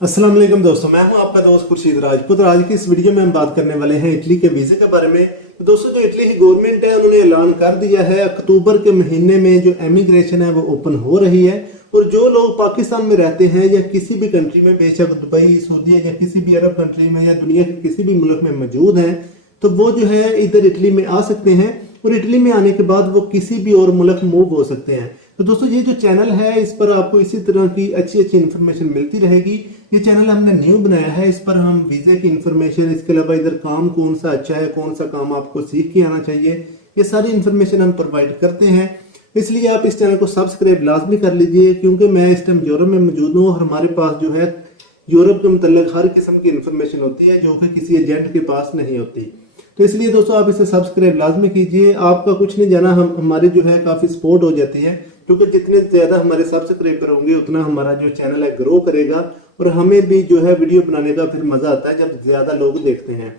अस्सलाम वालेकुम दोस्तों, मैं हूं आपका दोस्त खुर्शीद राजपूत। आज की इस वीडियो में हम बात करने वाले हैं इटली के वीजे के बारे में। तो दोस्तों, जो इटली की गवर्नमेंट है उन्होंने ऐलान कर दिया है अक्टूबर के महीने में जो एमिग्रेशन है वो ओपन हो रही है। और जो लोग पाकिस्तान में रहते हैं या किसी भी कंट्री में, बेशक दुबई, सऊदी या किसी भी अरब कंट्री में या दुनिया के किसी भी मुल्क में मौजूद हैं, तो वो जो है इधर इटली में आ सकते हैं। और इटली में आने के बाद वो किसी भी और मुल्क मूव हो सकते हैं। तो दोस्तों, ये जो चैनल है इस पर आपको इसी तरह की अच्छी इन्फॉर्मेशन मिलती रहेगी। ये चैनल हमने न्यू बनाया है, इस पर हम वीजे की इन्फॉर्मेशन, इसके अलावा इधर काम कौन सा अच्छा है, कौन सा काम आपको सीख के आना चाहिए, ये सारी इन्फॉर्मेशन हम प्रोवाइड करते हैं। इसलिए आप इस चैनल को सब्सक्राइब लाजमी कर लीजिए, क्योंकि मैं इस टाइम यूरोप में मौजूद हूँ और हमारे पास जो है यूरोप के मतलब हर किस्म की इन्फॉर्मेशन होती है जो कि किसी एजेंट के पास नहीं होती। तो इसलिए दोस्तों, आप इसे सब्सक्राइब लाजमी कीजिए। आपका कुछ नहीं जाना, हमारी जो है काफी सपोर्ट हो जाती है, क्योंकि जितने ज्यादा हमारे सब्सक्राइबर होंगे उतना हमारा जो चैनल है ग्रो करेगा और हमें भी जो है वीडियो बनाने का फिर मजा आता है जब ज्यादा लोग देखते हैं।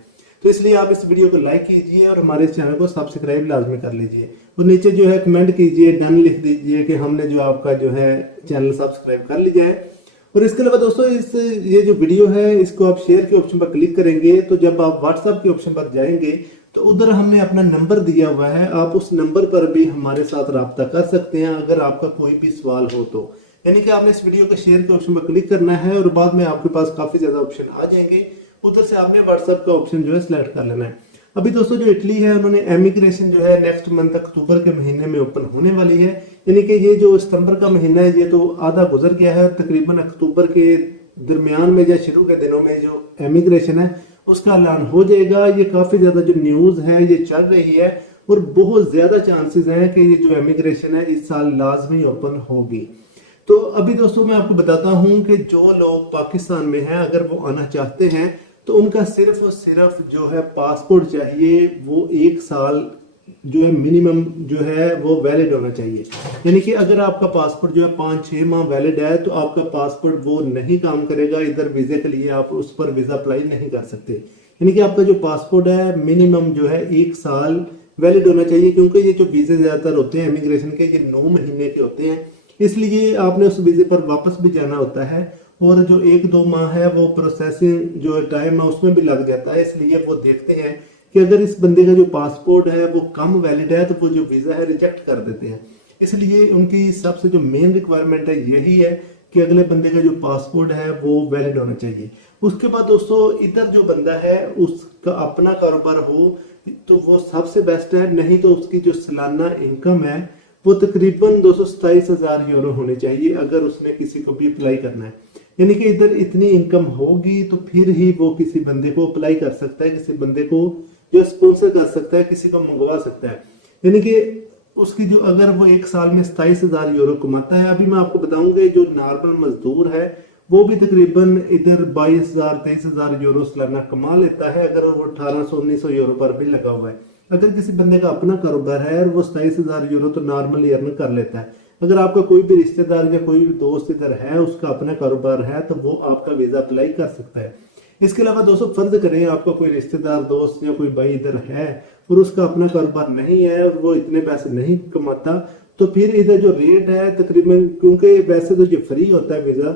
तो इसलिए आप इस वीडियो को लाइक कीजिए और हमारे इस चैनल को सब्सक्राइब लाजमी कर लीजिए। और नीचे जो है कमेंट कीजिए, डन लिख दीजिए कि हमने जो आपका जो है चैनल सब्सक्राइब कर लिया है। और इसके अलावा दोस्तों, ये जो वीडियो है इसको आप शेयर के ऑप्शन पर क्लिक करेंगे तो जब आप व्हाट्सएप के ऑप्शन पर जाएंगे तो उधर हमने अपना नंबर दिया हुआ है, आप उस नंबर पर भी हमारे साथ रब्ता कर सकते हैं अगर आपका कोई भी सवाल हो तो। यानी कि आपने इस वीडियो के शेयर के ऑप्शन पर क्लिक करना है और बाद में आपके पास काफी ज्यादा ऑप्शन आ जाएंगे, उधर से आपने व्हाट्सएप का ऑप्शन जो है सिलेक्ट कर लेना है। अभी दोस्तों, जो इटली है उन्होंने एमिग्रेशन जो है नेक्स्ट मंथ अक्टूबर के महीने में ओपन होने वाली है। यानी कि ये जो सितंबर का महीना है ये तो आधा गुजर गया है, तकरीबन अक्टूबर के दरमियान में या शुरू के दिनों में जो एमिग्रेशन है उसका ऐलान हो जाएगा। ये काफी ज्यादा जो न्यूज है ये चल रही है और बहुत ज्यादा चांसेस हैं कि ये जो एमिग्रेशन है इस साल लाजमी ओपन होगी। तो अभी दोस्तों, मैं आपको बताता हूं कि जो लोग पाकिस्तान में हैं अगर वो आना चाहते हैं तो उनका सिर्फ और सिर्फ जो है पासपोर्ट चाहिए, वो 1 साल जो है मिनिमम जो है वो वैलिड होना चाहिए। यानी कि अगर आपका पासपोर्ट जो है 5-6 माह वैलिड है तो आपका पासपोर्ट वो नहीं काम करेगा। इधर वीजे के लिए आप उस पर वीजा अप्लाई नहीं कर सकते। यानी कि आपका जो पासपोर्ट है मिनिमम जो है 1 साल वैलिड होना चाहिए, क्योंकि ये जो वीजे ज्यादातर होते हैं इमिग्रेशन के ये 9 महीने के होते हैं, इसलिए आपने उस वीजे पर वापस भी जाना होता है और जो 1-2 माह है वो प्रोसेसिंग जो टाइम है उसमें भी लग जाता है। इसलिए वो देखते हैं कि अगर इस बंदे का जो पासपोर्ट है वो कम वैलिड है तो वो जो वीजा है रिजेक्ट कर देते हैं। इसलिए उनकी सबसे जो मेन रिक्वायरमेंट है यही है कि अगले बंदे का जो पासपोर्ट है वो वैलिड होना चाहिए। उसके बाद दोस्तों, इधर जो बंदा है उसका अपना कारोबार हो तो वो सबसे बेस्ट है, नहीं तो उसकी जो सालाना इनकम है वो तकरीबन 227,000 यूरो होनी चाहिए अगर उसने किसी को भी अप्लाई करना है। यानी कि इधर इतनी इनकम होगी तो फिर ही वो किसी बंदे को अप्लाई कर सकता है, किसी बंदे को जो स्पॉन्सर कर सकता है, किसी को मंगवा सकता है। यानी कि उसकी जो अगर वो 1 साल में 27,000 यूरो कमाता है, अभी मैं आपको बताऊंगा जो नॉर्मल मजदूर है वो भी तकरीबन इधर 22,000-23,000 यूरो सालाना कमा लेता है अगर वो 1800-1900 यूरो पर भी लगा हुआ है। अगर किसी बंदे का अपना कारोबार है और वो 27,000 यूरो तो नॉर्मली अर्न कर लेता है। अगर आपका कोई भी रिश्तेदार या कोई भी दोस्त इधर है उसका अपना कारोबार है तो वो आपका वीजा अप्लाई कर सकता है। इसके अलावा दोस्तों, फर्ज करें आपका कोई रिश्तेदार, दोस्त या कोई भाई इधर है और उसका अपना कारोबार नहीं है और वो इतने पैसे नहीं कमाता, तो फिर इधर जो रेट है तकरीबन, क्योंकि वैसे तो ये फ्री होता है वीजा,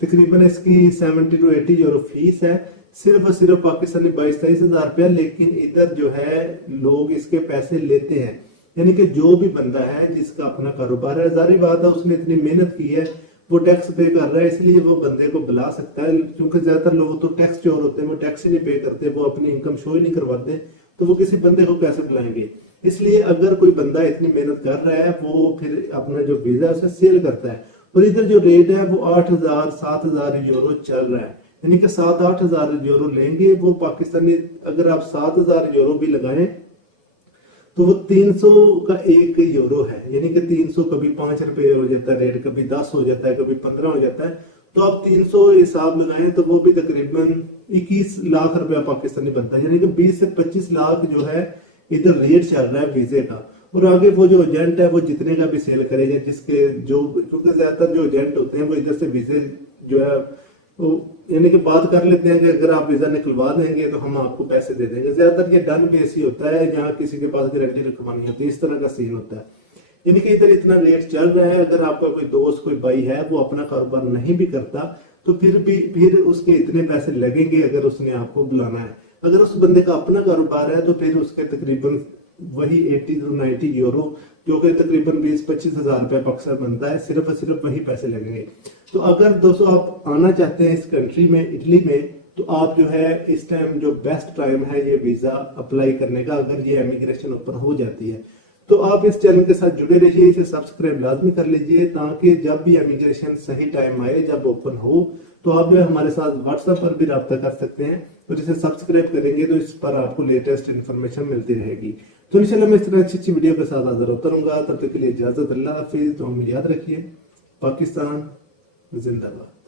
तकरीबन इसकी 70-80 यूरो फीस है, सिर्फ और सिर्फ पाकिस्तानी 22-23,000 रुपया। लेकिन इधर जो है लोग इसके पैसे लेते हैं। यानी कि जो भी बंदा है जिसका अपना कारोबार है, जारी बात है उसने इतनी मेहनत की है, वो टैक्स पे कर रहा है, इसलिए वो बंदे को बुला सकता है। क्योंकि ज्यादातर लोग तो टैक्स चोर होते हैं, वो टैक्स ही नहीं पे करते, वो अपनी इनकम शो ही नहीं करवाते, तो वो किसी बंदे को कैसे बुलाएंगे। इसलिए अगर कोई बंदा इतनी मेहनत कर रहा है वो फिर अपना जो वीजा है उसे सेल करता है। और इधर जो रेट है वो 8,000-7,000 यूरो चल रहा है। यानी कि 7-8 हजार यूरो लेंगे वो पाकिस्तानी। अगर आप 7,000 यूरो भी लगाएं तो वो 300 का 1 यूरो है। यानी कि 300 कभी 5 रुपए हो जाता है रेट, कभी 10 हो जाता है, कभी 15 हो जाता है। तो आप 300 हिसाब लगाएं तो वो भी तकरीबन 21 लाख रुपया पाकिस्तानी बनता है। यानी कि 20 से 25 लाख जो है इधर रेट चल रहा है वीजे का। और आगे वो जो एजेंट है वो जितने का भी सेल करेगा, जिसके जो, क्योंकि ज्यादातर जो एजेंट होते हैं वो इधर से वीजे जो है वो यानी कि बात कर लेते हैं कि अगर आप वीजा निकलवा देंगे तो हम आपको पैसे दे देंगे। ज्यादातर ये डन बेस ही होता है, जहाँ किसी के पास गारंटी रखवानी होती है, इस तरह का सीन होता है। यानी कि इधर इतना रेट चल रहा है। अगर आपका कोई दोस्त, कोई भाई है वो अपना कारोबार नहीं भी करता तो फिर उसके इतने पैसे लगेंगे अगर उसने आपको बुलाना है। अगर उस बंदे का अपना कारोबार है तो फिर उसके तकरीबन वही 80 to 90 यूरो, जो कि तकरीबन 20-25 हजार रुपया अक्सर बनता है, सिर्फ और सिर्फ वही पैसे लगेंगे। तो अगर दोस्तों आप आना चाहते हैं इस कंट्री में, इटली में, तो आप जो है इस टाइम जो बेस्ट टाइम है ये वीजा अप्लाई करने का, अगर ये इमिग्रेशन ओपन हो जाती है। तो आप इस चैनल के साथ जुड़े रहिए, इसे सब्सक्राइब लाजमी कर लीजिए, ताकि जब भी इमिग्रेशन सही टाइम आए, जब ओपन हो, तो आप जो है हमारे साथ व्हाट्सएप पर भी रब्ता कर सकते हैं। तो इसे सब्सक्राइब करेंगे तो इस पर आपको लेटेस्ट इन्फॉर्मेशन मिलती रहेगी। तो इंशाल्लाह मैं इस तरह अच्छी वीडियो के साथ हाजिर होता रहूंगा। तब तक के लिए इजाजत, अल्लाह हाफिज। तो हमें याद रखिए, पाकिस्तान जिंदाबाद।